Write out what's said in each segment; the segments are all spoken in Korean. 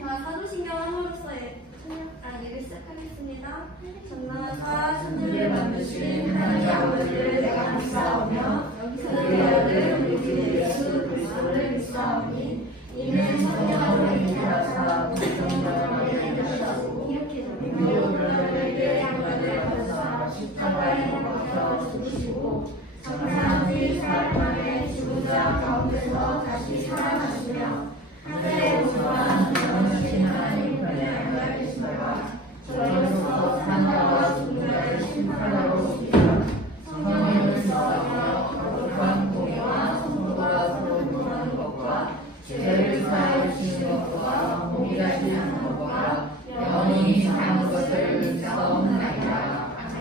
자, 사도신경 함으로써 예를 시작하겠습니다. 전능하사 천지를 만드신 하나님 아버지를 내가 믿사오며 그의 아들 우리 주 예수 그리스도를 믿사오니 이는 성령으로 인하여서 성령을 인하시고 우리에게 양면을 받으사 십자가에 못 박혀 죽으시고 장사한 사흘 만에 죽은 자 가운데서 다시 살아나시며 하늘에 오시와 영원하신 하나님 편에 앉아 계시다가 저희로서 산자와 죽은 자를 심판하러 오시리라. 성령의 불쌍하며 거룩한 공의와 성도가 서로 구하는 것과 죄를 사하여 주시는 것과 공의하지 않는 것과 영원히 사는 것을 믿사옵나이다.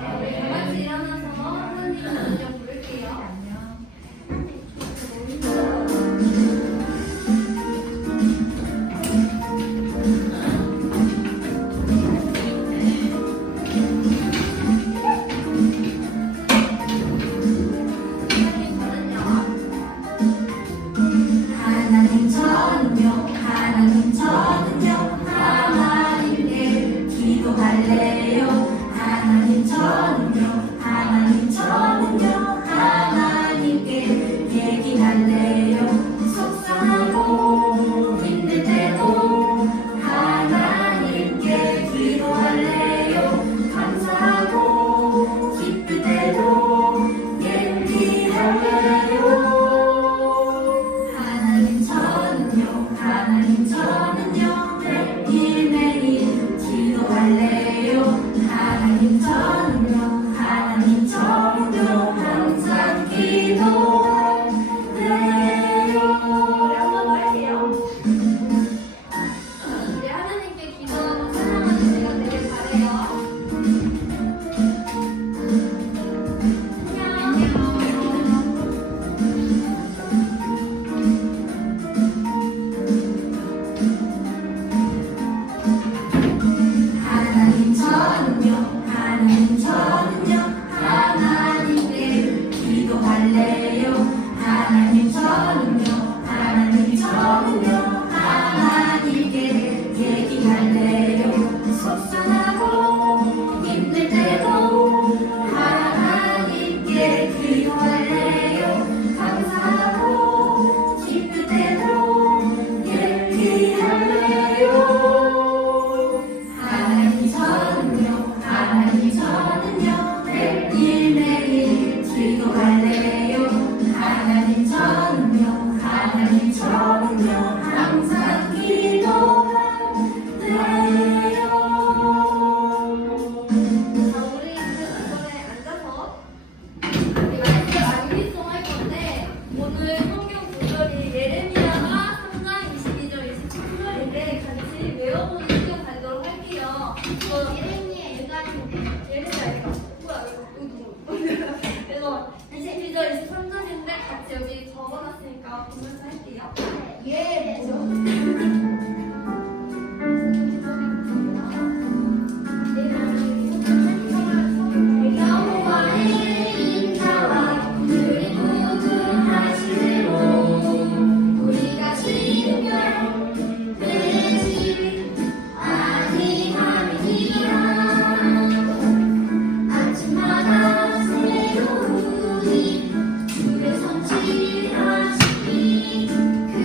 아멘. 다 같이 일어나서 하나님의 이름 부를게요. 하나님 저는요 하나님께 기도할래요. 하나님 저는요 하나님께 얘기할래요. 속상하고 힘들 때도 하나님께 기도할래요. 감사하고 기쁠 때도 얘기할래요. 하나님 저는요 매일매일 기도할래요. 하나님 저는요 항상 기도할래요. 우리 한번 더 할게요. 우리 하나님께 기도하고 찬양하는 시간 되길 바래요. 하나님 저는요 하나님께 기도할래요. 하나님 저는요 하나님께 얘기할래요. 속상하고 힘들 때도 하나님께 기도할래요. 감사하고 기쁠 때도 얘기할래요. 하나님 저는요 매일매일 기도할래요. 하나님 저는요 항상 기도할래요. 자, 우리 이번에 앉아서 우리 말씀 암기송 할 건데 오늘 성경 구절이 예레미야가 3장 22절 23절인데 같이 외워보는 시간 가지도록 할게요. 예레미야 이거 뭐야 이거 그래서 22절 23절인데 같이 여기 적어놨으니까 보면서 할게요. 여호와의 인자와 그의 무궁하시대로 우리가 지으면 되지 아니함이니라. 아침마다 새로우니 주의 성취하시니 그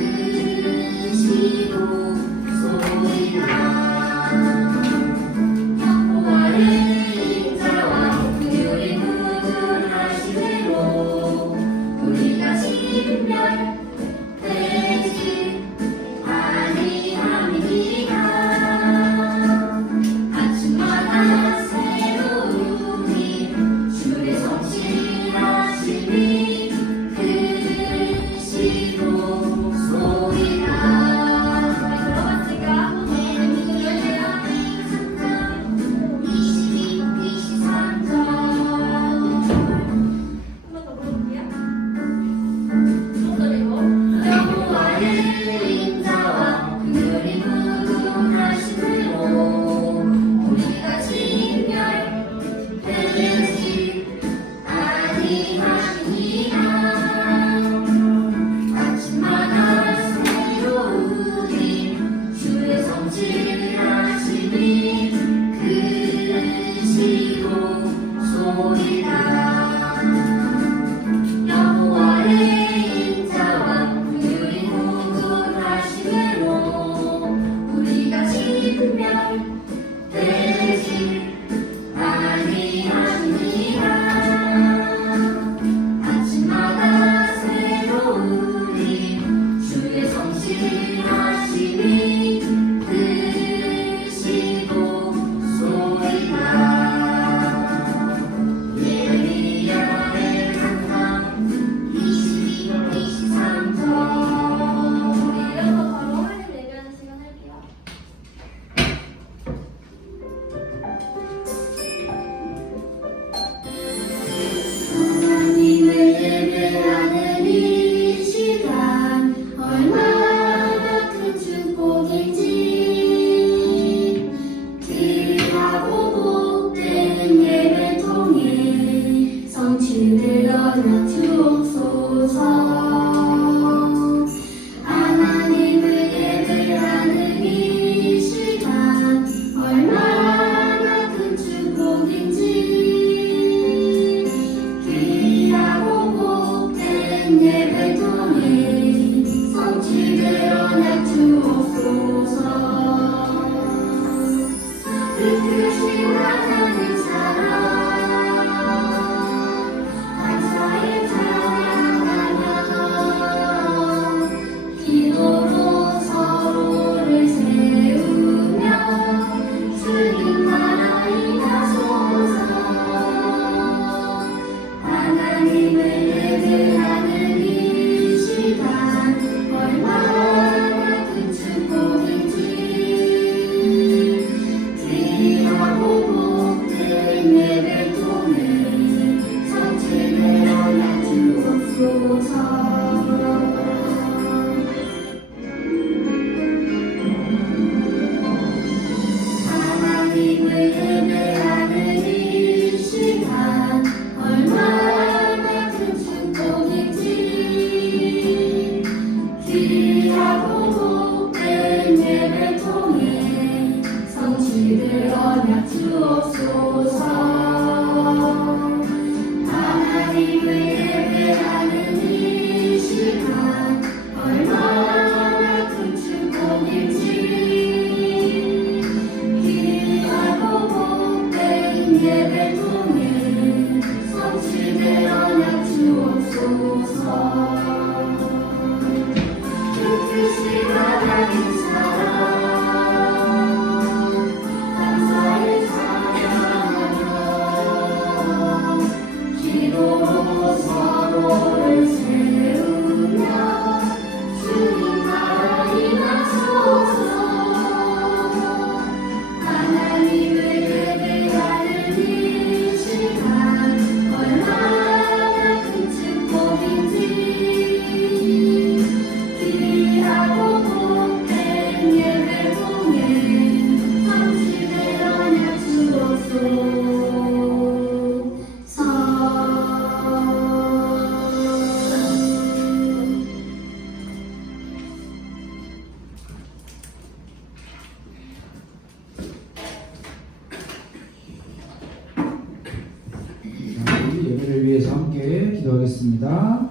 시작하겠습니다.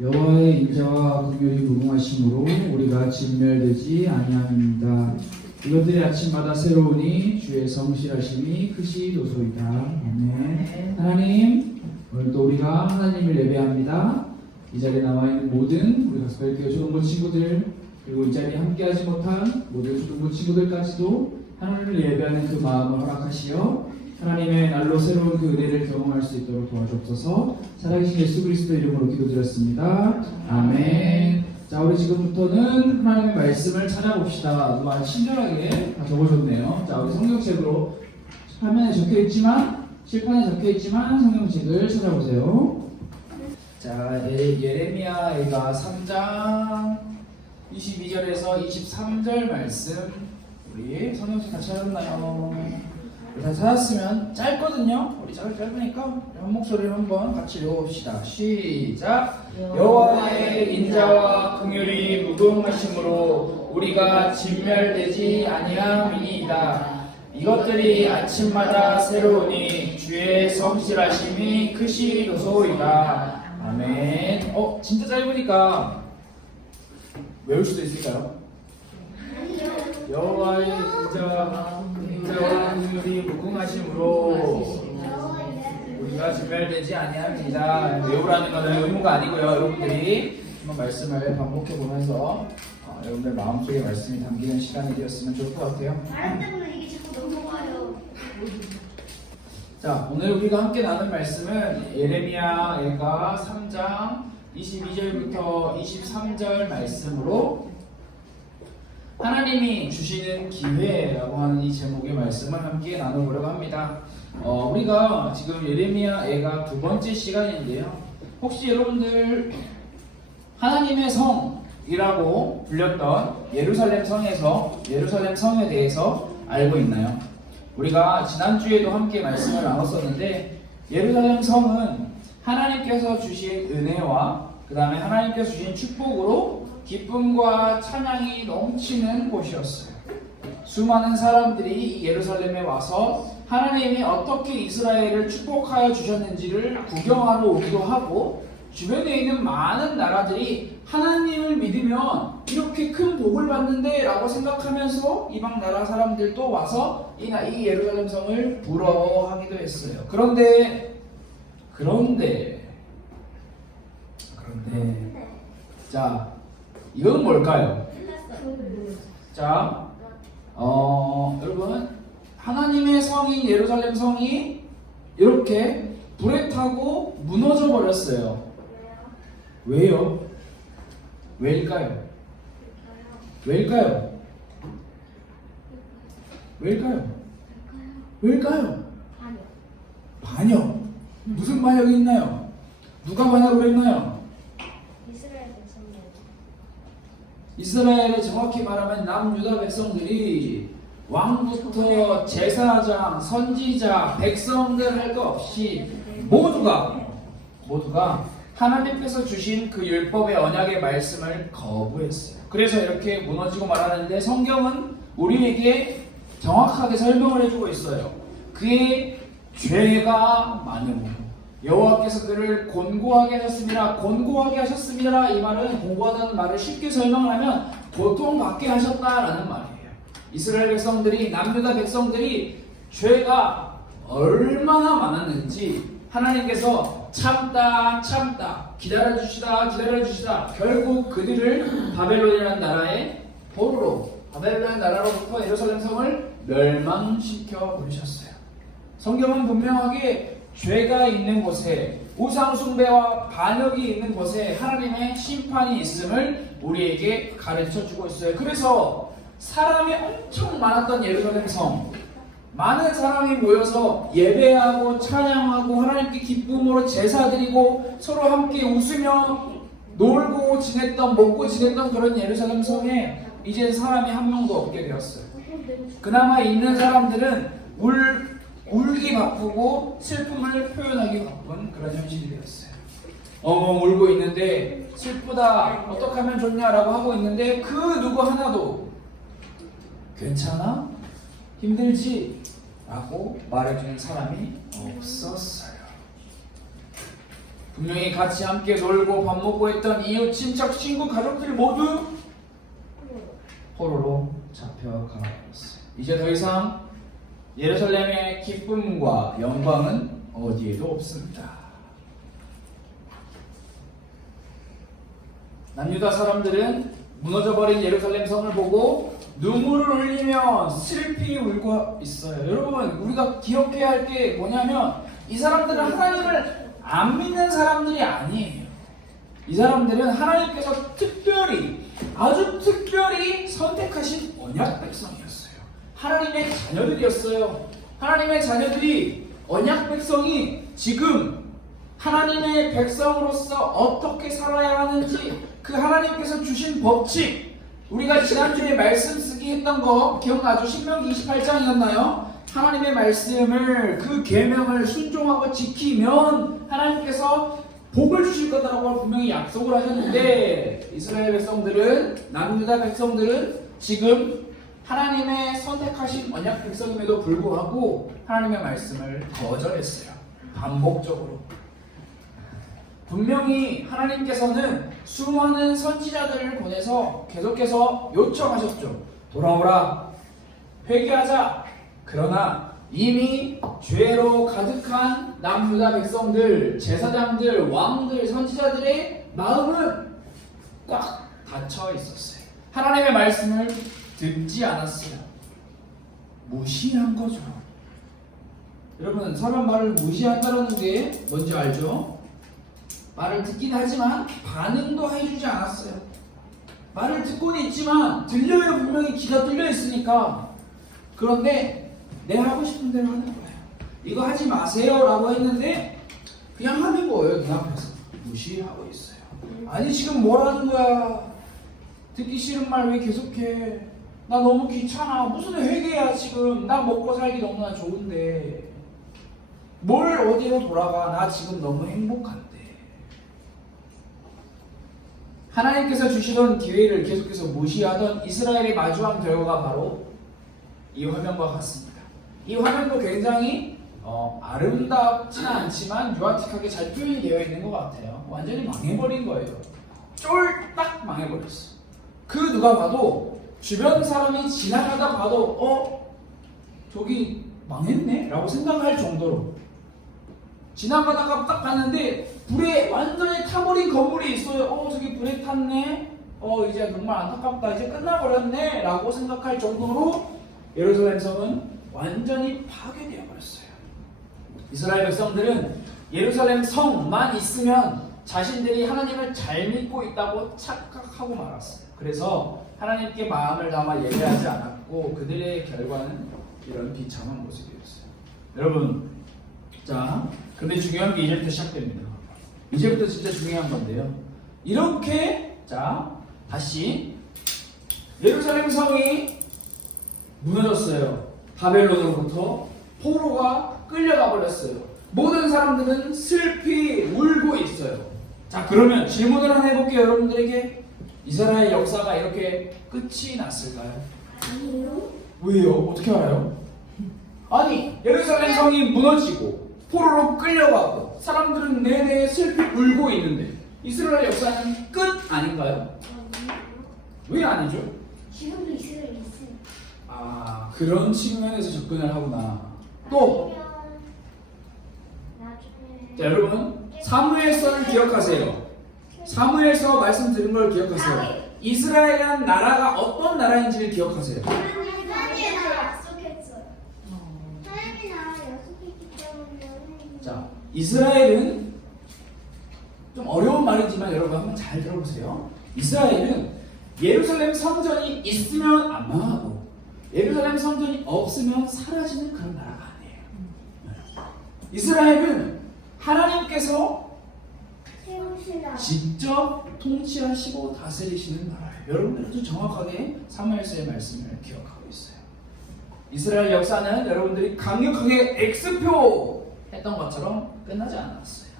여호와의 인자와 긍휼이 무궁하심으로 우리가 진멸되지 아니함이니이다. 이것들이 아침마다 새로우니 주의 성실하심이 크시도소이다. 아멘. 하나님, 오늘도 우리가 하나님을 예배합니다. 이 자리에 나와 있는 모든 우리 가스펠교회 초등부 친구들, 그리고 이 자리에 함께하지 못한 모든 초등부 친구들까지도 하나님을 예배하는 그 마음을 허락하시어 하나님의 날로 새로운 그 은혜를 경험할 수 있도록 도와주옵소서. 살아계신 예수 그리스도 이름으로 기도드렸습니다. 아멘. 자, 우리 지금부터는 하나님의 말씀을 찾아봅시다. 누가 친절하게 다 적어줬네요. 자, 우리 성경책으로 화면에 적혀있지만, 칠판에 적혀있지만 성경책을 찾아보세요. 자, 예레미야가 3장 22절에서 23절 말씀, 우리 성경책 다 찾았나요? 다 찾았으면 짧거든요. 우리 짧으니까 한 목소리로 한번 같이 읽어봅시다. 시작. 여호와의 인자와 긍휼이 무궁하심으로 우리가 진멸되지 아니함이니이다. 이것들이 아침마다 새로우니 주의 성실하심이 크시도소이다. 아멘. 진짜 짧으니까 외울 수도 있을까요? 여호와의 인자와 긍휼이 무궁하심으로 우리가 진멸되지 아니합니다. 외우라는 것은 의무가 아니고요. 여러분들이 한번 말씀을 반복해 보면서 여러분들 마음속에 말씀이 담기는 시간이 되었으면 좋을 것 같아요. 말할 때보다 이게 자꾸 넘어가요. 자, 오늘 우리가 함께 나눌 말씀은 예레미야가 3장 22절부터 23절 말씀으로 하나님이 주시는 기회라고 하는 이 제목의 말씀을 함께 나눠보려고 합니다. 우리가 지금 예레미야가 두 번째 시간인데요. 혹시 여러분들 하나님의 성이라고 불렸던 예루살렘 성에 대해서 알고 있나요? 우리가 지난주에도 함께 말씀을 나눴었는데 예루살렘 성은 하나님께서 주신 은혜와 그 다음에 하나님께서 주신 축복으로 기쁨과 찬양이 넘치는 곳이었어요. 수많은 사람들이 예루살렘에 와서 하나님이 어떻게 이스라엘을 축복하여 주셨는지를 구경하러 오기도 하고, 주변에 있는 많은 나라들이 하나님을 믿으면 이렇게 큰 복을 받는데 라고 생각하면서 이방 나라 사람들도 와서 이 예루살렘 성을 부러워하기도 했어요. 그런데 자, 이건 뭘까요? 자, 여러분, 하나님의 성인 예루살렘 성이 이렇게 불에 타고 무너져 버렸어요. 왜요? 왜일까요? 반역. 무슨 반역이 있나요? 누가 반역을 했나요? 이스라엘에 정확히 말하면 남유다 백성들이 왕부터 제사장, 선지자, 백성들 할 것 없이 모두가 하나님께서 주신 그 율법의 언약의 말씀을 거부했어요. 그래서 이렇게 무너지고 말하는데 성경은 우리에게 정확하게 설명을 해주고 있어요. 그의 죄가 많음으로 여호와께서 그를 곤고하게 하셨습니다. 이 말은 곤고하다는 말을 쉽게 설명하면 고통받게 하셨다라는 말이에요. 이스라엘 백성들이, 남유다 백성들이 죄가 얼마나 많았는지 하나님께서 참다 기다려주시다 결국 그들을 바벨론이라는 나라로부터 예루살렘 성을 멸망시켜 버리셨어요. 성경은 분명하게 죄가 있는 곳에, 우상 숭배와 반역이 있는 곳에 하나님의 심판이 있음을 우리에게 가르쳐 주고 있어요. 그래서 사람이 엄청 많았던 예루살렘 성, 많은 사람이 모여서 예배하고 찬양하고 하나님께 기쁨으로 제사드리고 서로 함께 웃으며 놀고 지냈던, 먹고 지냈던 그런 예루살렘 성에 이제 사람이 한 명도 없게 되었어요. 그나마 있는 사람들은 울기 바쁘고 슬픔을 표현하기 바쁜 그런 현실이 되었어요. 울고 있는데 슬프다, 어떻게 하면 좋냐라고 하고 있는데 그 누구 하나도 괜찮아? 힘들지? 라고 말해주는 사람이 없었어요. 분명히 같이 함께 놀고 밥 먹고 했던 이웃, 친척, 친구, 가족들이 모두 포로로 잡혀가 버렸어요. 이제 더 이상 예루살렘의 기쁨과 영광은 어디에도 없습니다. 남유다 사람들은 무너져버린 예루살렘 성을 보고 눈물을 흘리며 슬피 울고 있어요. 여러분, 우리가 기억해야 할 게 뭐냐면 이 사람들은 하나님을 안 믿는 사람들이 아니에요. 이 사람들은 하나님께서 특별히, 아주 특별히 선택하신 언약 백성이었어요. 하나님의 자녀들이었어요. 하나님의 자녀들이, 언약 백성이 지금 하나님의 백성으로서 어떻게 살아야 하는지, 그 하나님께서 주신 법칙, 우리가 지난주에 말씀 쓰기 했던 거 기억나죠? 신명기 28장이었나요? 하나님의 말씀을, 그 계명을 순종하고 지키면 하나님께서 복을 주실 거다라고 분명히 약속을 하셨는데, 이스라엘 백성들은, 남유다 백성들은 지금 하나님의 선택하신 언약 백성임에도 불구하고 하나님의 말씀을 거절했어요. 반복적으로. 분명히 하나님께서는 수많은 선지자들을 보내서 계속해서 요청하셨죠. 돌아오라, 회개하자. 그러나 이미 죄로 가득한 남유다 백성들, 제사장들, 왕들, 선지자들의 마음은 꽉 닫혀 있었어요. 하나님의 말씀을 듣지 않았어요. 무시한 거죠. 여러분, 사람 말을 무시한다는 게 뭔지 알죠? 말을 듣긴 하지만 반응도 해주지 않았어요. 말을 듣고는 있지만 들려요. 분명히 귀가 뚫려 있으니까. 그런데 내 하고 싶은 대로 하는 거예요. 이거 하지 마세요 라고 했는데 그냥 하는 거예요. 눈앞에서 무시하고 있어요. 아니, 지금 뭘 하는 거야? 듣기 싫은 말 왜 계속해? 나 너무 귀찮아. 무슨 회개야 지금. 나 먹고 살기 너무나 좋은데 뭘 어디로 돌아가. 나 지금 너무 행복한데. 하나님께서 주시던 기회를 계속해서 무시하던 이스라엘이 마주한 결과가 바로 이 화면과 같습니다. 이 화면도 굉장히 아름답지는 않지만 유아틱하게 잘 표현이 되어 있는 것 같아요. 완전히 망해버린 거예요. 쫄딱 망해버렸어. 그 누가 봐도, 주변 사람이 지나가다 봐도 저기 망했네? 라고 생각할 정도로, 지나가다가 딱 봤는데 불에 완전히 타버린 건물이 있어요. 저기 불에 탔네? 이제 정말 안타깝다. 이제 끝나버렸네? 라고 생각할 정도로 예루살렘 성은 완전히 파괴되어 버렸어요. 이스라엘 백성들은 예루살렘 성만 있으면 자신들이 하나님을 잘 믿고 있다고 착각하고 말았어요. 그래서 하나님께 마음을 담아 예배하지 않았고 그들의 결과는 이런 비참한 모습이었어요. 여러분, 자, 근데 중요한 게 이제부터 시작됩니다. 이제부터 진짜 중요한 건데요. 이렇게, 자, 다시 예루살렘 성이 무너졌어요. 바벨론으로부터 포로가 끌려가 버렸어요. 모든 사람들은 슬피 울고 있어요. 자, 그러면 질문을 하나 해볼게요. 여러분들에게. 이스라엘 역사가 이렇게 끝이 났을까요? 아니요. 왜요? 어떻게 알아요? 아니, 예루살렘 성이 무너지고 포로로 끌려가고 사람들은 내내 슬피 울고 있는데 이스라엘 역사는 끝 아닌가요? 왜 아니죠? 지금도 이스라엘 있습니다. 그런 측면에서 접근을 하구나. 또, 나중에 자, 여러분, 사무엘서를 기억하세요. 사무엘서 말씀 들은 걸 기억하세요. 이스라엘이라는 나라가 어떤 나라인지를 기억하세요. 하나님의 나라 약속했어요. 하나님의 나라 약속했기 때문에. 자, 이스라엘은 좀 어려운 말이지만 여러분 한번 잘 들어보세요. 이스라엘은 예루살렘 성전이 있으면 안 망하고 예루살렘 성전이 없으면 사라지는 그런 나라가 아니에요. 이스라엘은 하나님께서 직접 통치하시고 다스리시는 나라예요. 여러분들도 정확하게 사무엘서의 말씀을 기억하고 있어요. 이스라엘 역사는 여러분들이 강력하게 X표 했던 것처럼 끝나지 않았어요.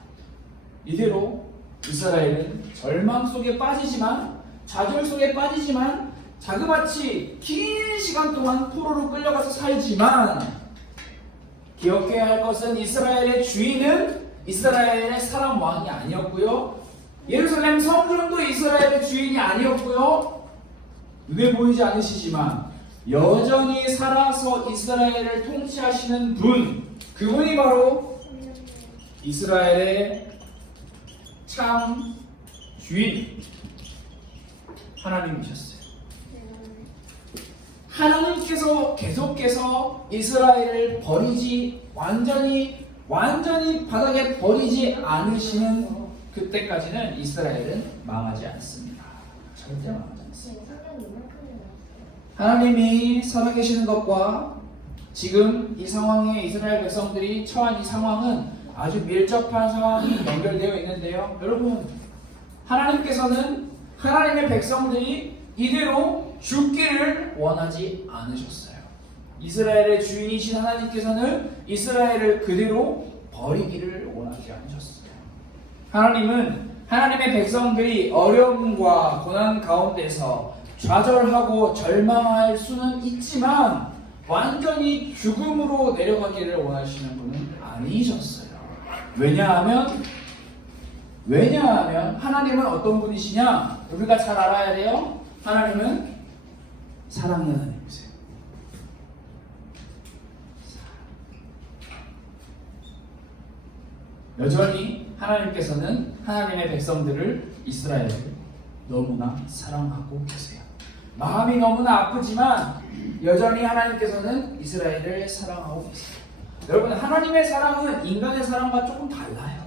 이대로 이스라엘은 절망 속에 빠지지만, 좌절 속에 빠지지만, 자그마치 긴 시간 동안 포로로 끌려가서 살지만, 기억해야 할 것은 이스라엘의 주인은 이스라엘의 사람 왕이 아니었고요. 예루살렘 성전도 이스라엘의 주인이 아니었고요. 눈에 보이지 않으시지만 여전히 살아서 이스라엘을 통치하시는 분, 그분이 바로 이스라엘의 참 주인 하나님이셨어요. 하나님께서 계속해서 이스라엘을 버리지 완전히 바닥에 버리지 않으시는 그때까지는 이스라엘은 망하지 않습니다. 절대 망하지 않습니다. 하나님이 살아계시는 것과 지금 이 상황에 이스라엘 백성들이 처한 이 상황은 아주 밀접한 상황이 연결되어 있는데요. 여러분, 하나님께서는 하나님의 백성들이 이대로 죽기를 원하지 않으셨어요. 이스라엘의 주인이신 하나님께서는 이스라엘을 그대로 버리기를 원하지 않으셨어요. 하나님은 하나님의 백성들이 어려움과 고난 가운데서 좌절하고 절망할 수는 있지만 완전히 죽음으로 내려가기를 원하시는 분은 아니셨어요. 왜냐하면 하나님은 어떤 분이시냐? 우리가 잘 알아야 돼요. 하나님은 사랑의 하나님이세요. 여전히 하나님께서는 하나님의 백성들을, 이스라엘을 너무나 사랑하고 계세요. 마음이 너무나 아프지만 여전히 하나님께서는 이스라엘을 사랑하고 계세요. 여러분, 하나님의 사랑은 인간의 사랑과 조금 달라요.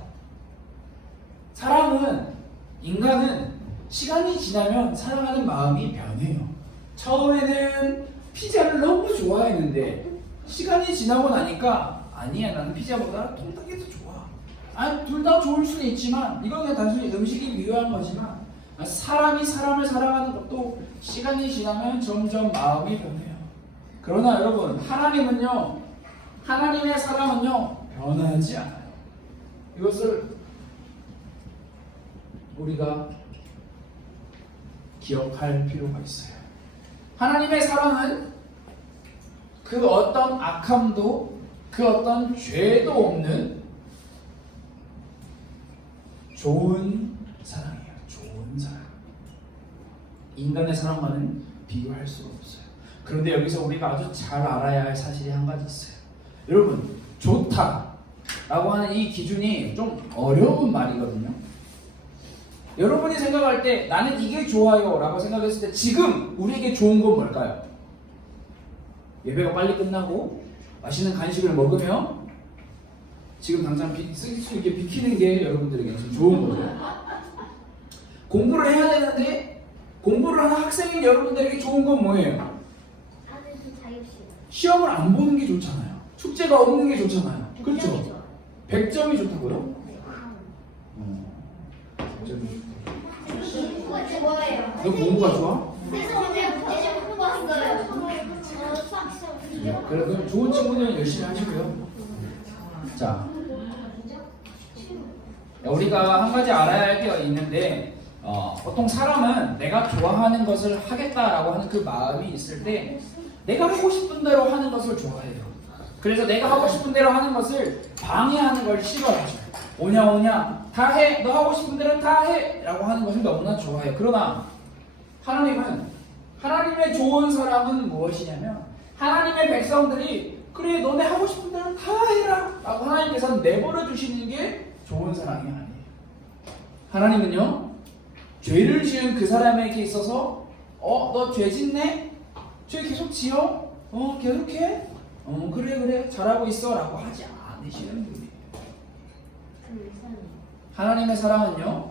인간은 시간이 지나면 사랑하는 마음이 변해요. 처음에는 피자를 너무 좋아했는데 시간이 지나고 나니까 아니야, 나는 피자보다 통닭이 더 좋아. 아니, 둘 다 좋을 수는 있지만 이건 그냥 단순히 음식이 미묘한 거지만 사람이 사람을 사랑하는 것도 시간이 지나면 점점 마음이 변해요. 그러나 여러분, 하나님의 사랑은요 변하지 않아요. 이것을 우리가 기억할 필요가 있어요. 하나님의 사랑은 그 어떤 악함도 그 어떤 죄도 없는 좋은 사랑이에요. 좋은 사랑. 인간의 사랑과는 비교할 수가 없어요. 그런데 여기서 우리가 아주 잘 알아야 할 사실이 한 가지 있어요. 여러분, 좋다라고 하는 이 기준이 좀 어려운 말이거든요. 여러분이 생각할 때 나는 이게 좋아요 라고 생각했을 때 지금 우리에게 좋은 건 뭘까요? 예배가 빨리 끝나고 맛있는 간식을 먹으며 지금 당장 쓸 수 있게 비키는 게 여러분들에게 좋은 거죠. 공부를 해야 되는데 공부를 하는 학생인 여러분들에게 좋은 건 뭐예요? 시험을 안 보는 게 좋잖아요. 숙제가 없는 게 좋잖아요. 그렇죠? 100점이 좋다고요? 100점이 좋아해요. 너 공부가 좋아? 그래서 오늘 문제 좀 풀고 왔어요. 수학 시험. 그래, 그럼 좋은 친구들은 열심히 하시고요. 자, 우리가 한 가지 알아야 할 게 있는데 보통 사람은 내가 좋아하는 것을 하겠다라고 하는 그 마음이 있을 때 내가 하고 싶은 대로 하는 것을 좋아해요. 그래서 내가 하고 싶은 대로 하는 것을 방해하는 걸 싫어하죠. 오냐 다 해, 너 하고 싶은 대로 다 해 라고 하는 것을 너무나 좋아해요. 그러나 하나님의 좋은 사랑은 무엇이냐면 하나님의 백성들이 그래 너네 하고 싶은 대로 다 해라 라고 하나님께서는 내버려 주시는 게 좋은 사랑이 아니에요. 하나님은요, 죄를 지은 그 사람에게 있어서 너 죄 짓네? 죄 계속 지어? 계속해? 그래 잘하고 있어 라고 하지 않으시는 분이에요. 하나님의 사랑은요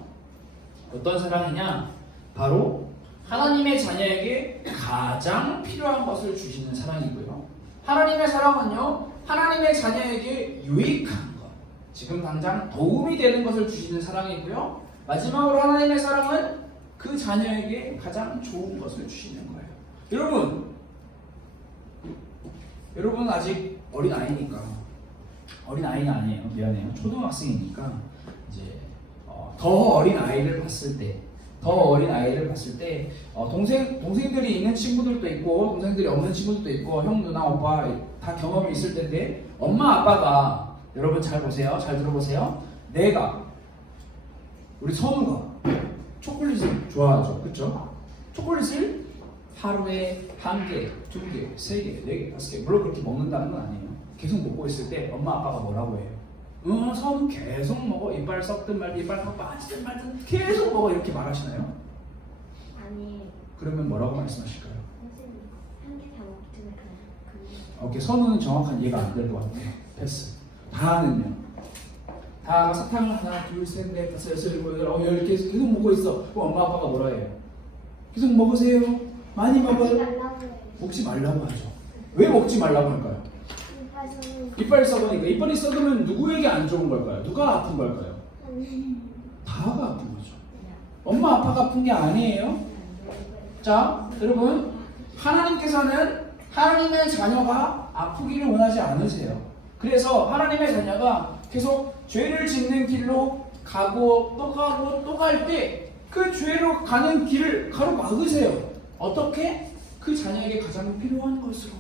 어떤 사랑이냐? 바로 하나님의 자녀에게 가장 필요한 것을 주시는 사랑이고요. 하나님의 사랑은요 하나님의 자녀에게 유익한 것, 지금 당장 도움이 되는 것을 주시는 사랑이고요. 마지막으로 하나님의 사랑은 그 자녀에게 가장 좋은 것을 주시는 거예요. 여러분은 아직 어린아이니까, 어린아이는 아니에요, 미안해요, 초등학생이니까 이제 더 어린 아이를 봤을 때 동생들이 있는 친구들도 있고 동생들이 없는 친구들도 있고 형, 누나, 오빠 다 경험이 있을 텐데 엄마 아빠가, 여러분 잘 보세요, 잘 들어보세요. 내가 우리 선우가 초콜릿을 좋아하죠, 그렇죠? 초콜릿을 하루에 1개, 2개, 3개, 4개, 5개 물론 그렇게 먹는다는 건 아니에요. 계속 먹고 있을 때 엄마 아빠가 뭐라고 해요? 선우 계속 먹어. 이빨 썩든 말든 이빨 빠지든 말든 계속 먹어 이렇게 말하시나요? 아니, 그러면 뭐라고 말씀하실까요? 선생님 한 개 다 먹기 전에 그냥 오케이, 선우는 정확한 이해가 안 될 것 같아요. 패스. 다는요. 다가 사탕을 하나, 둘, 셋, 넷, 다섯, 여섯, 일곱, 여덟, 10개 계속 먹고 있어. 그럼 엄마 아빠가 뭐라 해요? 계속 먹으세요. 많이 먹지 먹어요. 말라고 해요. 먹지 말라고 하죠. 왜 먹지 말라고 할까요? 이빨 이빨이 썩으니까. 이빨이 썩으면 누구에게 안 좋은 걸까요? 누가 아픈 걸까요? 다가 아픈 거죠. 엄마 아빠가 아픈 게 아니에요. 자, 여러분, 하나님께서는 하나님의 자녀가 아프기를 원하지 않으세요. 그래서 하나님의 자녀가 계속 죄를 짓는 길로 가고 또 가고 또 갈 때 그 죄로 가는 길을 가로막으세요. 어떻게? 그 자녀에게 가장 필요한 것으로.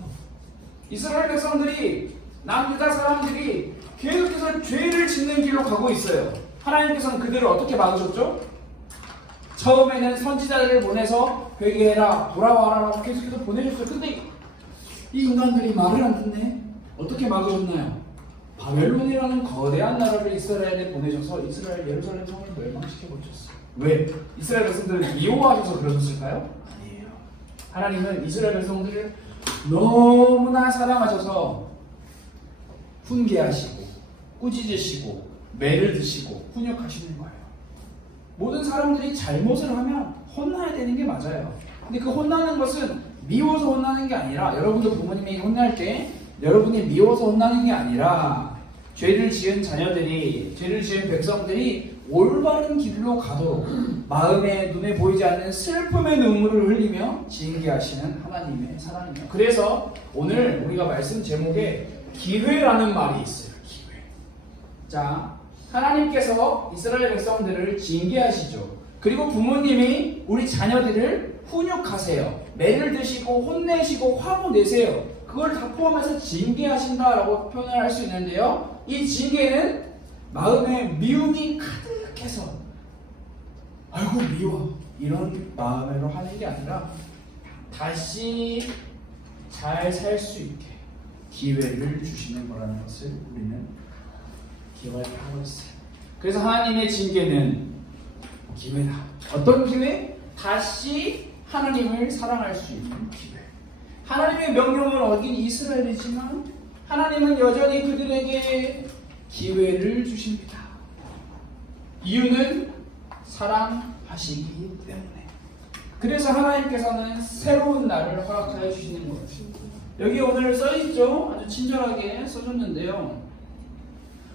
이스라엘 백성들이 남유다 사람들이 계속해서 죄를 짓는 길로 가고 있어요. 하나님께서는 그들을 어떻게 막으셨죠? 처음에는 선지자들을 보내서 회개해라, 돌아와라라고 계속해서 보내셨어요. 근데 이 인간들이 말을 안 듣네. 어떻게 막으셨나요? 바벨론이라는 거대한 나라를 이스라엘에 보내셔서 이스라엘 예루살렘 성을 멸망시켜 버렸어요. 왜? 이스라엘 백성들을 미워하셔서 그러셨을까요? 아니에요. 하나님은 이스라엘 백성들을 너무나 사랑하셔서 훈계하시고 꾸짖으시고 매를 드시고 훈육하시는 거예요. 모든 사람들이 잘못을 하면 혼나야 되는 게 맞아요. 근데 그 혼나는 것은 미워서 혼나는 게 아니라, 여러분도 부모님이 혼날 때 여러분이 미워서 혼나는 게 아니라 죄를 지은 자녀들이, 죄를 지은 백성들이 올바른 길로 가도록 마음에 눈에 보이지 않는 슬픔의 눈물을 흘리며 징계하시는 하나님의 사랑입니다. 그래서 오늘 우리가 말씀 제목에 기회라는 말이 있어요. 기회. 자, 하나님께서 이스라엘 백성들을 징계하시죠. 그리고 부모님이 우리 자녀들을 훈육하세요. 매를 드시고 혼내시고 화도 내세요. 그걸 다 포함해서 징계하신다라고 표현을 할 수 있는데요. 이 징계는 마음에 미움이 가득해서 아이고 미워 이런 마음으로 하는 게 아니라 다시 잘 살 수 있게 기회를 주시는 거라는 것을 우리는 기억을 하고 있어요. 그래서 하나님의 징계는 기회다. 어떤 기회? 다시 하나님을 사랑할 수 있는 기회. 하나님의 명령을 어긴 이스라엘이지만 하나님은 여전히 그들에게 기회를 주십니다. 이유는 사랑하시기 때문에. 그래서 하나님께서는 새로운 날을 허락하여 주시는 거예요. 여기 오늘 써있죠? 아주 친절하게 써줬는데요.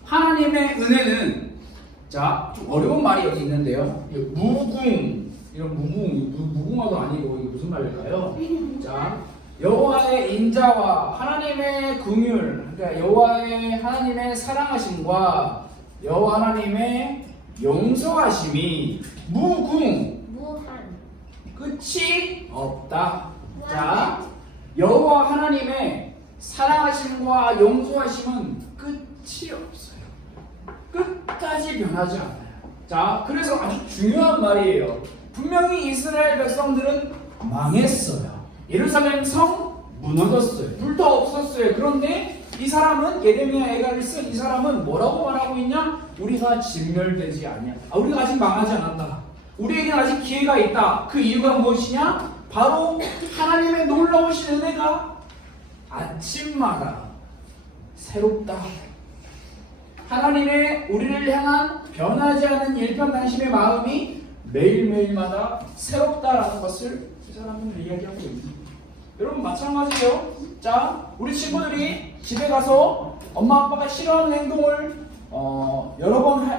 하나님의 은혜는, 자, 좀 어려운 말이 여기 있는데요. 무궁, 이런 무궁화도 아니고 이게 무슨 말일까요? 자, 여호와의 인자와 하나님의 긍휼, 그러니까 여호와의 하나님의 사랑하심과 여호와 하나님의 용서하심이 무궁, 무한, 끝이 없다. 자, 여호와 하나님의 사랑하심과 용서하심은 끝이 없어요. 끝까지 변하지 않아요. 자, 그래서 아주 중요한 말이에요. 분명히 이스라엘 백성들은 망했어요. 예루살렘 성 무너졌어요. 불도 없었어요. 그런데 이 사람은, 예레미야 애가를 쓴 이 사람은 뭐라고 말하고 있냐? 우리가 진멸되지 않냐. 우리가 아직 망하지 않았다. 우리에게는 아직 기회가 있다. 그 이유가 무엇이냐? 바로 하나님의 놀라우신 은혜가 아침마다 새롭다. 하나님의 우리를 향한 변하지 않은 일편단심의 마음이 매일매일마다 새롭다라는 것을 이 사람은 이야기하고 있습니다. 여러분 마찬가지예요. 자, 우리 친구들이 집에 가서 엄마 아빠가 싫어하는 행동을 여러 번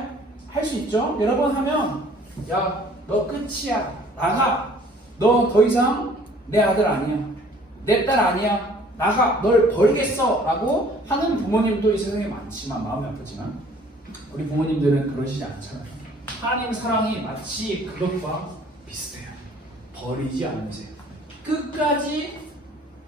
할 수 있죠. 여러 번 하면 야, 너 끝이야. 나가. 너 더 이상 내 아들 아니야. 내 딸 아니야. 나가. 널 버리겠어. 라고 하는 부모님도 이 세상에 많지만, 마음이 아프지만 우리 부모님들은 그러시지 않잖아요. 하나님 사랑이 마치 그것과 비슷해요. 버리지 않으세요. 끝까지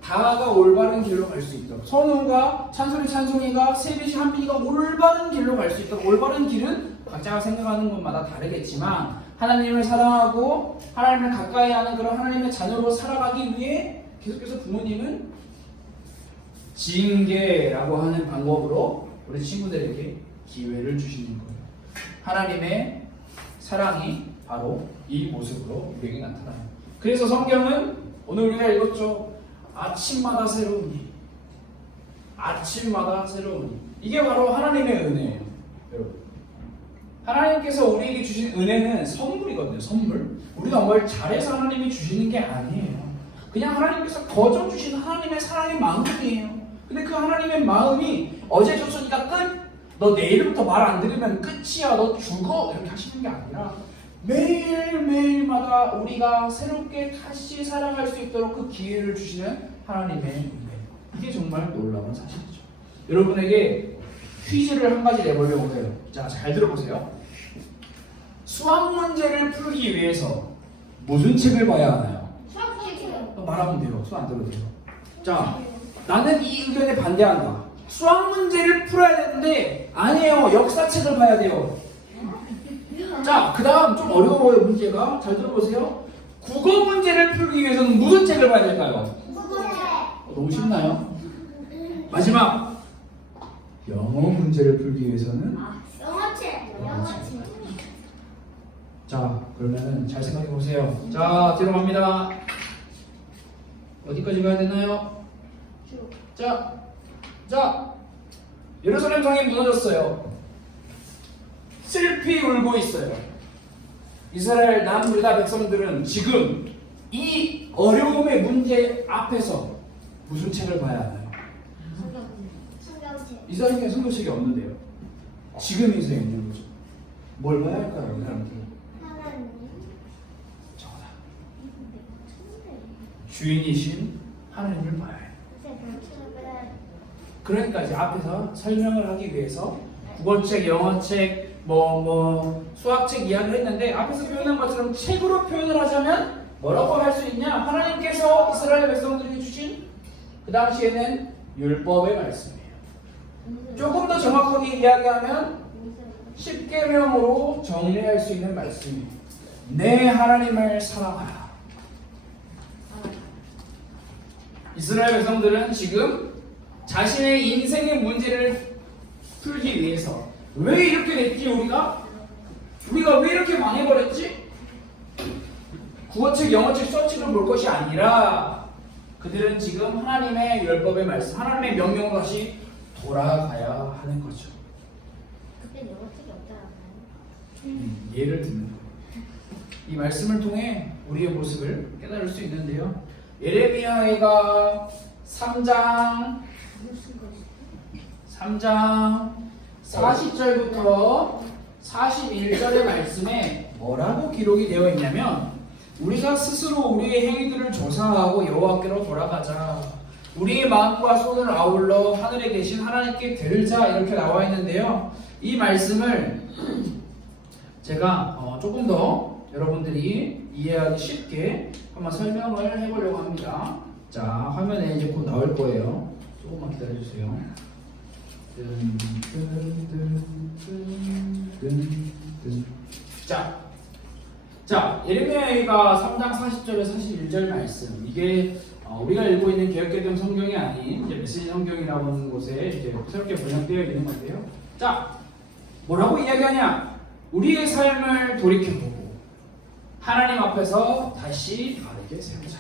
다가 올바른 길로 갈 수 있도록, 선우가, 찬송이가, 세빛이 한빛이가 올바른 길로 갈 수 있도록. 올바른 길은 각자가 생각하는 것마다 다르겠지만 하나님을 사랑하고 하나님을 가까이 하는 그런 하나님의 자녀로 살아가기 위해 계속해서 부모님은 징계라고 하는 방법으로 우리 친구들에게 기회를 주시는 거예요. 하나님의 사랑이 바로 이 모습으로 우리에게 나타나요. 그래서 성경은 오늘 우리가 읽었죠. 아침마다 새로우니, 아침마다 새로우니. 이게 바로 하나님의 은혜예요, 여러분. 하나님께서 우리에게 주신 은혜는 선물이거든요. 선물. 우리가 뭘 잘해서 하나님이 주시는 게 아니에요. 그냥 하나님께서 거저 주신 하나님의 사랑의 마음이에요. 근데 그 하나님의 마음이 어제 줬으니까 끝, 너 내일부터 말 안 들으면 끝이야, 너 죽어, 이렇게 하시는 게 아니라 매일매일마다 우리가 새롭게 다시 살아갈 수 있도록 그 기회를 주시는 하나님의 은혜. 이게 정말 놀라운 사실이죠. 여러분에게 퀴즈를 한 가지 내보려고 해요. 자, 잘 들어보세요. 수학 문제를 풀기 위해서 무슨 책을 봐야 하나요? 수학책이요. 말하면 돼요. 수학 안 들어도 돼요. 자, 나는 이 의견에 반대한다. 수학 문제를 풀어야 되는데 아니에요. 역사책을 봐야 돼요. 자, 그 다음 좀 어려워요. 문제가. 잘 들어보세요. 국어 문제를 풀기 위해서는 무슨 책을 봐야 될까요? 국어책. 너무 쉽나요? 마지막, 영어 문제를 풀기 위해서는 영어책. 영어책. 자, 그러면은 잘 생각해 보세요. 자, 뒤로 갑니다. 어디까지 가야 되나요? 자, 예루살렘 성이 무너졌어요. 슬피 울고 있어요. 이스라엘 남유다 백성들은 지금 이 어려움의 문제 앞에서 무슨 책을 봐야 하나요? 성경책. 이 사람에게 성경책이 없는데요. 지금 이 세상에 있는 거죠. 뭘 봐야 할까요, 이 사람들? 하나님. 저거다. 주인이신 하나님을 봐야 해요. 그러니까 이제 앞에서 설명을 하기 위해서 국어책, 영어책, 수학책 이야기를 했는데 앞에서 표현한 것처럼 책으로 표현을 하자면 뭐라고 할 수 있냐? 하나님께서 이스라엘 백성들에게 주신 그 당시에는 율법의 말씀이에요. 조금 더 정확하게 이야기하면 10계명으로 정리할 수 있는 말씀이에요. 내 하나님을 사랑하라. 이스라엘 백성들은 지금 자신의 인생의 문제를 풀기 위해서 왜 이렇게 됐지 우리가 왜 이렇게 망해버렸지? 국어책, 영어책, 수학책을 볼 것이 아니라 그들은 지금 하나님의 율법의 말씀, 하나님의 명령으로 다시 돌아가야 하는 거죠. 그때 영어책이 없잖아요. 예를 들면 이 말씀을 통해 우리의 모습을 깨달을 수 있는데요. 예레미야가 3장 40절부터 41절의 말씀에 뭐라고 기록이 되어 있냐면 우리가 스스로 우리의 행위들을 조사하고 여호와께로 돌아가자. 우리의 마음과 손을 아울러 하늘에 계신 하나님께 들자 이렇게 나와 있는데요. 이 말씀을 제가 조금 더 여러분들이 이해하기 쉽게 한번 설명을 해보려고 합니다. 자, 화면에 이제 곧 나올 거예요. 조금만 기다려주세요. 자, 예레미야가 3장 40절에서 41절 말씀. 이게 우리가 읽고 있는 개역개정 성경이 아닌 이제 메시지 성경이라고 하는 곳에 이제 새롭게 번역되어 있는 건데요. 자, 뭐라고 이야기하냐? 우리의 삶을 돌이켜보고 하나님 앞에서 다시 바르게 세우자.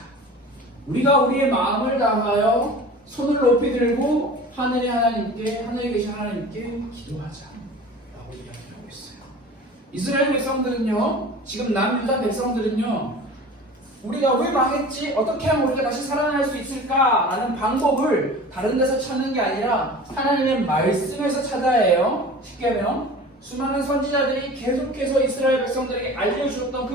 우리가 우리의 마음을 다하여 손을 높이 들고 하늘의 하나님께, 하늘에 계신 하나님께 기도하자 라고 이야기하고 있어요. 이스라엘 백성들은요, 지금 남유다 백성들은요, 우리가 왜 망했지? 어떻게 하면 우리가 다시 살아날 수 있을까? 라는 방법을 다른 데서 찾는 게 아니라 하나님의 말씀에서 찾아야 해요. 십계명. 수많은 선지자들이 계속해서 이스라엘 백성들에게 알려주셨던 그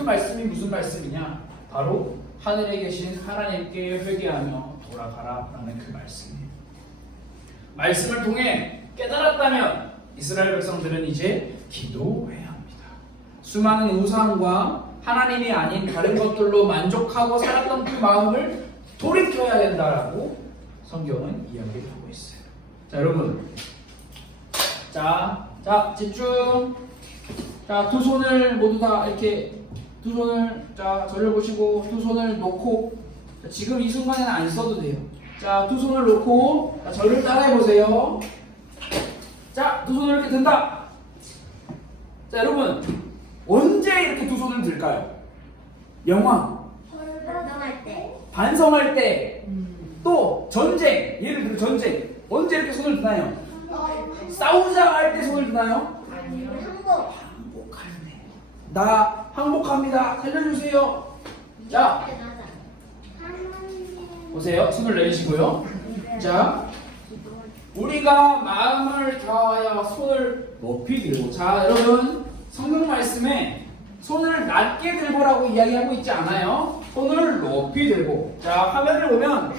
말씀이 무슨 말씀이냐? 바로 하늘에 계신 하나님께 회개하며 돌아가라 라는 그 말씀이에요. 말씀을 통해 깨달았다면 이스라엘 백성들은 이제 기도해야 합니다. 수많은 우상과 하나님이 아닌 다른 것들로 만족하고 살았던 그 마음을 돌이켜야 된다라고 성경은 이야기를 하고 있어요. 자, 여러분. 자, 자, 집중. 자, 두 손을 모두 다 이렇게 두 손을 자 저를 보시고 두 손을 놓고 자, 지금 이 순간에는 안 써도 돼요. 자, 두 손을 놓고 자, 저를 따라해 보세요. 자, 두 손을 이렇게 든다. 자, 여러분 언제 이렇게 두 손을 들까요? 영화, 반성할 때. 반성할 때, 또 전쟁. 예를 들어 전쟁. 언제 이렇게 손을 드나요? 싸우자 할 때 손을 드나요? 한국. 항복할 때. 나 항복합니다. 살려주세요. 자, 보세요. 손을 내리시고요. 자, 우리가 마음을 다하여 손을 높이 들고. 자, 여러분 성경 말씀에 손을 낮게 들고라고 이야기하고 있지 않아요. 손을 높이 들고. 자, 화면을 보면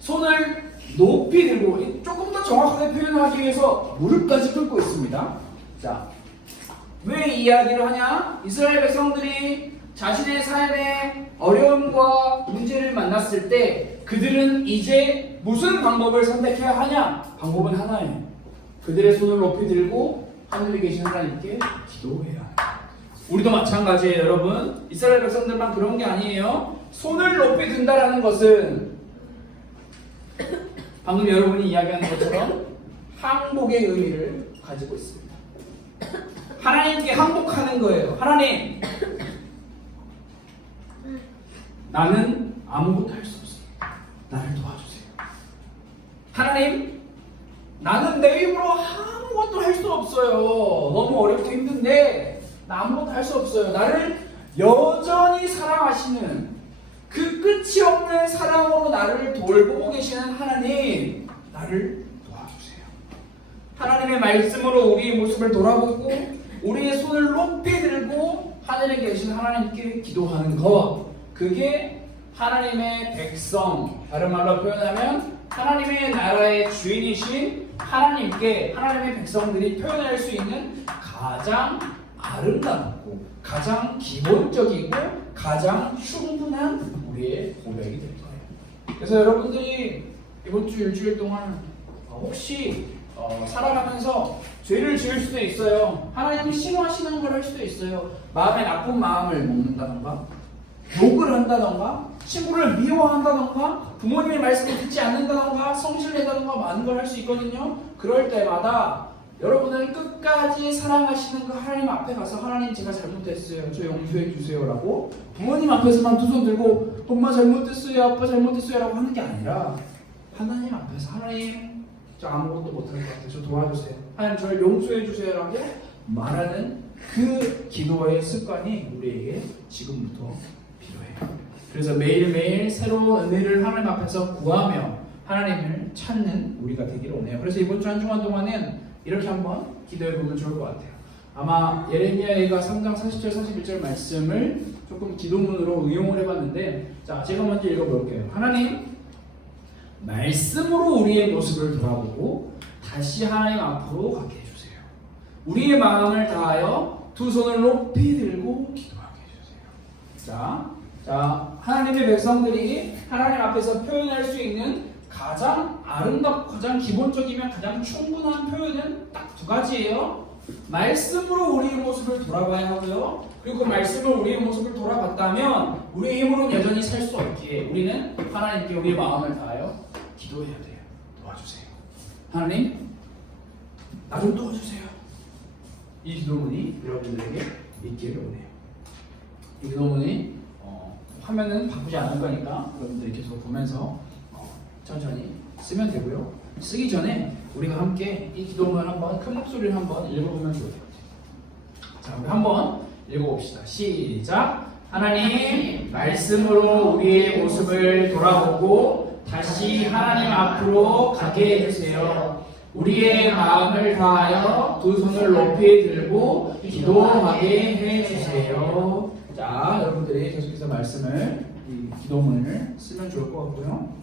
손을 높이 들고 조금 더 정확하게 표현하기 위해서 무릎까지 꿇고 있습니다. 자, 왜 이 이야기를 하냐? 이스라엘 백성들이 자신의 삶에 어려움과 문제를 만났을 때 그들은 이제 무슨 방법을 선택해야 하냐? 방법은 하나예요. 그들의 손을 높이 들고 하늘에 계신 하나님께 기도해야 해요. 우리도 마찬가지예요, 여러분. 이스라엘 백성들만 그런 게 아니에요. 손을 높이 든다라는 것은 방금 여러분이 이야기하는 것처럼 항복의 의미를 가지고 있습니다. 하나님께 항복하는 거예요. 하나님, 나는 아무것도 할 수 없습니다. 나를 도와주세요. 하나님, 나는 내 힘으로 아무것도 할 수 없어요. 너무 어렵고 힘든데 나 아무것도 할 수 없어요. 나를 여전히 사랑하시는 그 끝이 없는 사랑으로 나를 돌보고 계시는 하나님, 나를 도와주세요. 하나님의 말씀으로 우리의 모습을 돌아보고 우리의 손을 높이 들고 하늘에 계신 하나님께 기도하는 것, 그게 하나님의 백성, 다른 말로 표현하면 하나님의 나라의 주인이신 하나님께 하나님의 백성들이 표현할 수 있는 가장 아름답고 가장 기본적이고 가장 충분한 우리의 고백이 될 거예요. 그래서 여러분들이 이번 주 일주일 동안 혹시 살아가면서 죄를 지을 수도 있어요. 하나님이 싫어하시는 걸 할 수도 있어요. 마음에 나쁜 마음을 먹는다던가, 욕을 한다던가, 친구를 미워한다던가, 부모님의 말씀을 듣지 않는다던가, 성실내다던가 많은 걸 할 수 있거든요. 그럴 때마다 여러분은 끝까지 사랑하시는 그 하나님 앞에 가서 하나님, 제가 잘못했어요. 저 용서해 주세요 라고 부모님 앞에서만 두 손 들고 엄마 잘못했어요, 아빠 잘못했어요 라고 하는 게 아니라 하나님 앞에서 하나님, 저 아무것도 못할 것 같아요. 저 도와주세요. 하나님, 저를 용서해 주세요 라고 말하는 그 기도의 습관이 우리에게 지금부터 필요해요. 그래서 매일매일 새로운 은혜를 하나님 앞에서 구하며 하나님을 찾는 우리가 되기를 원해요. 그래서 이번 주 한 주간 동안은 이렇게 한번 기도해 보면 좋을 것 같아요. 아마 예레미야가 3장 40절 41절 말씀을 조금 기도문으로 응용을 해봤는데, 자, 제가 먼저 읽어볼게요. 하나님, 말씀으로 우리의 모습을 돌아보고 다시 하나님 앞으로 가게 해주세요. 우리의 마음을 다하여 두 손을 높이 들고 기도하게 해주세요. 자, 하나님의 백성들이 하나님 앞에서 표현할 수 있는 가장 아름답고 가장 기본적이면 가장 충분한 표현은 딱 두 가지예요. 말씀으로 우리의 모습을 돌아봐야 하고요. 그리고 그 말씀으로 우리의 모습을 돌아봤다면 우리의 힘으로는 여전히 살 수 없기에 우리는 하나님께 우리의 마음을 다하여 기도해야 돼요. 도와주세요. 하나님, 나 좀 도와주세요. 이 기도문이 여러분들에게 있기를 원해요. 이 기도문이 화면은 바꾸지 않을 거니까 여러분들이 계속 보면서 천천히 쓰면 되고요. 쓰기 전에 우리가 함께 이 기도문을 한번 큰 목소리를 한번 읽어보면 좋을 것 같아요. 자, 우리 한번 읽어봅시다. 시작. 하나님, 말씀으로 우리의 모습을 돌아보고 다시 하나님 앞으로 가게 해주세요. 우리의 마음을 다하여 두 손을 높이 들고 기도하게 해주세요. 자, 여러분들이 계속해서 말씀을, 이 기도문을 쓰면 좋을 것 같고요.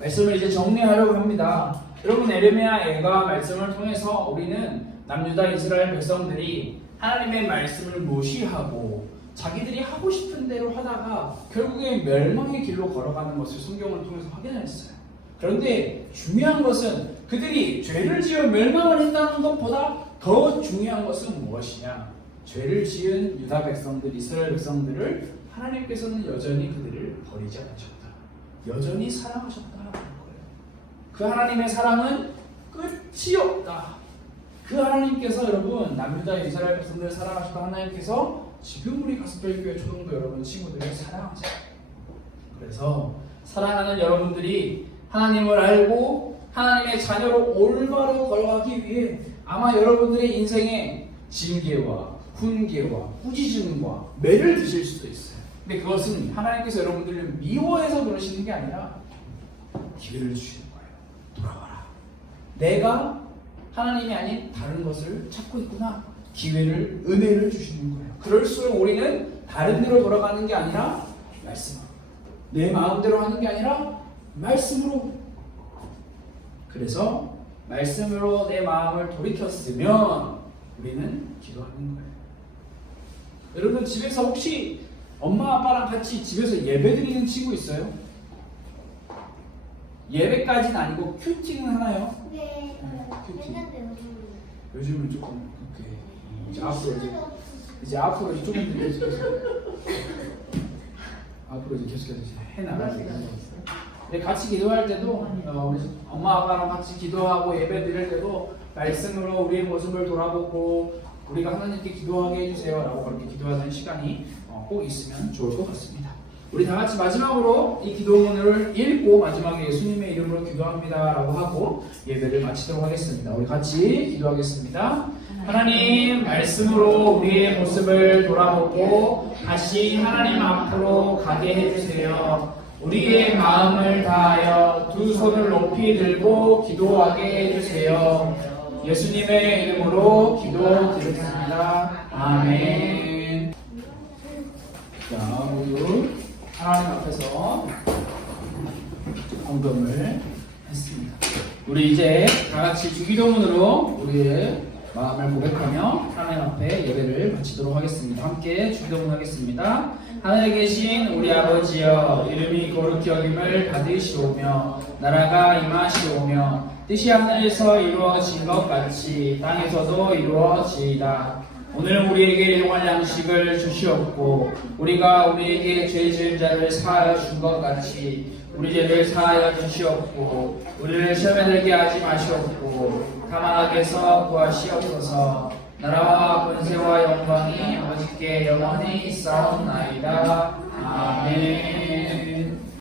말씀을 이제 정리하려고 합니다. 여러분, 예레미야가 말씀을 통해서 우리는 남유다 이스라엘 백성들이 하나님의 말씀을 무시하고 자기들이 하고 싶은 대로 하다가 결국에 멸망의 길로 걸어가는 것을 성경을 통해서 확인했어요. 그런데 중요한 것은 그들이 죄를 지어 멸망을 했다는 것보다 더 중요한 것은 무엇이냐? 죄를 지은 유다 백성들, 이스라엘 백성들을 하나님께서는 여전히 그들을 버리지 않으셨다. 여전히 사랑하셨다는 거예요. 그 하나님의 사랑은 끝이 없다. 그 하나님께서 여러분 남유다 이스라엘 백성들을 사랑하셨던 하나님께서 지금 우리 가슴별교회 초등부 여러분 친구들을 사랑하세요. 그래서 사랑하는 여러분들이 하나님을 알고 하나님의 자녀로 올바로 걸어가기 위해 아마 여러분들의 인생에 징계와 훈계와 꾸짖음과 매를 드실 수도 있어요. 근데 그것은 하나님께서 여러분들을 미워해서 그러시는 게 아니라 기회를 주시는 거예요. 돌아와라. 내가 하나님이 아닌 다른 것을 찾고 있구나. 기회를, 은혜를 주시는 거예요. 그럴수록 우리는 다른 데로 돌아가는 게 아니라 말씀으로, 내 마음대로 하는 게 아니라 말씀으로. 그래서 말씀으로 내 마음을 돌이켰으면 우리는 기도하는 거예요. 여러분 집에서 혹시 엄마 아빠랑 같이 집에서 예배 드리는 친구 있어요? 예배까지는 아니고 큐티는 하나요? 네. 큐티. 했는데 요즘은 조금 그렇게 이제 앞으로 조금 더 계속해서 앞으로 이제 계속해서 해나가야 돼요. 같이 기도할 때도 우리 엄마 아빠랑 같이 기도하고 예배 드릴 때도 말씀으로 우리의 모습을 돌아보고 우리가 하나님께 기도하게 해주세요 라고 그렇게 기도하는 시간이 꼭 있으면 좋을 것 같습니다. 우리 다 같이 마지막으로 이 기도문을 읽고 마지막에 예수님의 이름으로 기도합니다 라고 하고 예배를 마치도록 하겠습니다. 우리 같이 기도하겠습니다. 하나님 말씀으로 우리의 모습을 돌아보고 다시 하나님 앞으로 가게 해주세요. 우리의 마음을 다하여 두 손을 높이 들고 기도하게 해주세요. 예수님의 이름으로 기도드리겠습니다. 아멘. 자, 모두 하나님 앞에서 헌금을 했습니다. 우리 이제 다 같이 주기도문으로 우리의 마음을 고백하며 하나님 앞에 예배를 마치도록 하겠습니다. 함께 주기도문 하겠습니다. 하늘에 계신 우리 아버지여, 이름이 거룩히 여김을 받으시오며 나라가 임하시오며 뜻이 하늘에서 이루어진 것 같이 땅에서도 이루어지이다. 오늘 우리에게 일용할 양식을 주시옵고 우리가 우리에게 죄 지은 자를 사하여 준 것 같이 우리 죄를 사하여 주시옵고 우리를 시험에 들게 하지 마시옵고 다만 악에서 구하시옵소서. 나라와 권세와 영광이 아버지께 영원히 있사옵나이다. 아멘.